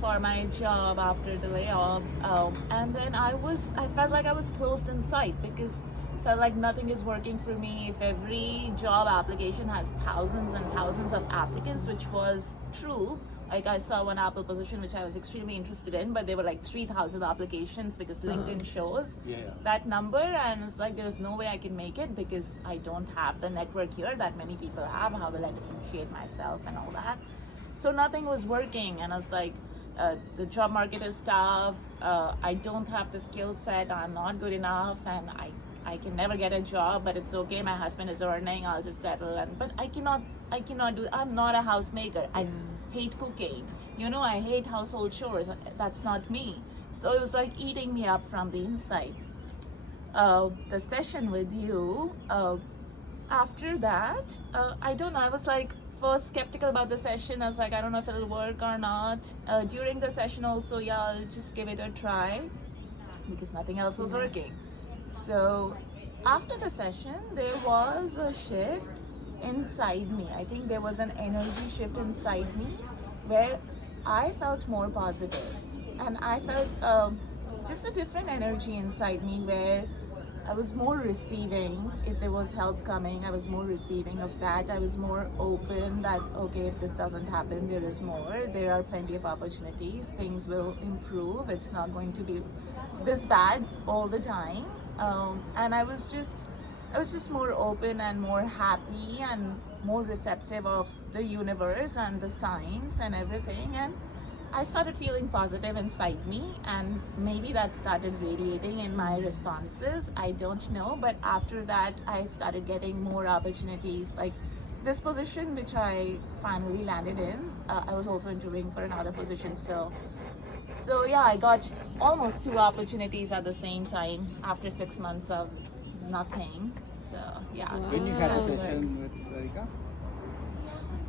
for my job after the layoff, and then I felt like I was closed in sight because felt like nothing is working for me. If every job application has thousands and thousands of applicants, which was true. Like I saw one Apple position which I was extremely interested in, but there were like 3,000 applications because LinkedIn shows that number, and it's like there's no way I can make it because I don't have the network here that many people have. How will I differentiate myself and all that? So nothing was working, and I was like, the job market is tough. I don't have the skill set. I'm not good enough, and I can never get a job. But it's okay. My husband is earning. I'll just settle. But I cannot do. I'm not a housemaker. I hate cooking. I hate household chores. That's not me. So it was like eating me up from the inside. The session with you. After that, I don't know. I was like first skeptical about the session. I was like, I don't know if it'll work or not. During the session also, I'll just give it a try because nothing else was working. So after the session, there was a shift inside me. I think there was an energy shift inside me where I felt more positive, and I felt just a different energy inside me where I was more receiving. If there was help coming, I was more receiving of that. I was more open that, okay, if this doesn't happen, there is more. There are plenty of opportunities. Things will improve. It's not going to be this bad all the time. And I was just more open and more happy and more receptive of the universe and the signs and everything. And I started feeling positive inside me, and maybe that started radiating in my responses. I don't know, but after that, I started getting more opportunities. Like this position, which I finally landed in, I was also interviewing for another position. So yeah, I got almost 2 opportunities at the same time after 6 months of nothing. So yeah. Wow. When you had a session with Sarika?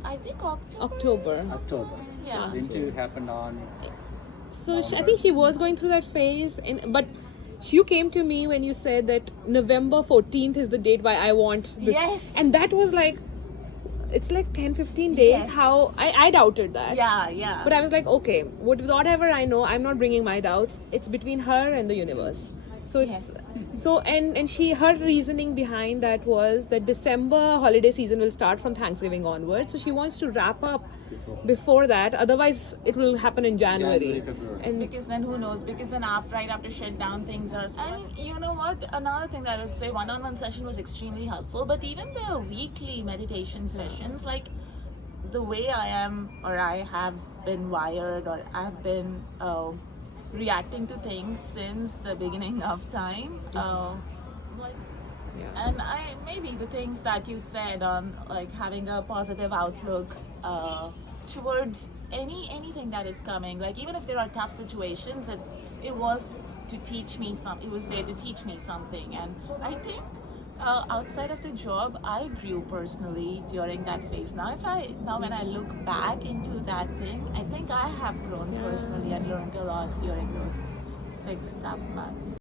I think October. Yeah. The interview happened on. So I think she was going through that phase, but you came to me when you said that November 14th is the date why I want this. Yes. And that was like, it's like 10-15 days. Yes. How I doubted that. Yeah. But I was like, okay, whatever I know, I'm not bringing my doubts. It's between her and the universe. So it's her reasoning behind that was that December holiday season will start from Thanksgiving onwards. So she wants to wrap up before that. Otherwise, it will happen in January. February. Because then who knows? Because then right after shutdown, things are. I mean, you know what? Another thing that I would say, one-on-one session was extremely helpful. But even the weekly meditation sessions, like the way I am, or I have been wired, or I've been reacting to things since the beginning of time. And maybe the things that you said on like having a positive outlook towards anything that is coming, like even if there are tough situations, it was to teach me something. It was there to teach me something. And I think outside of the job, I grew personally during that phase. Now when I look back into that thing, I think I have grown personally and learned a lot during those 6 tough months.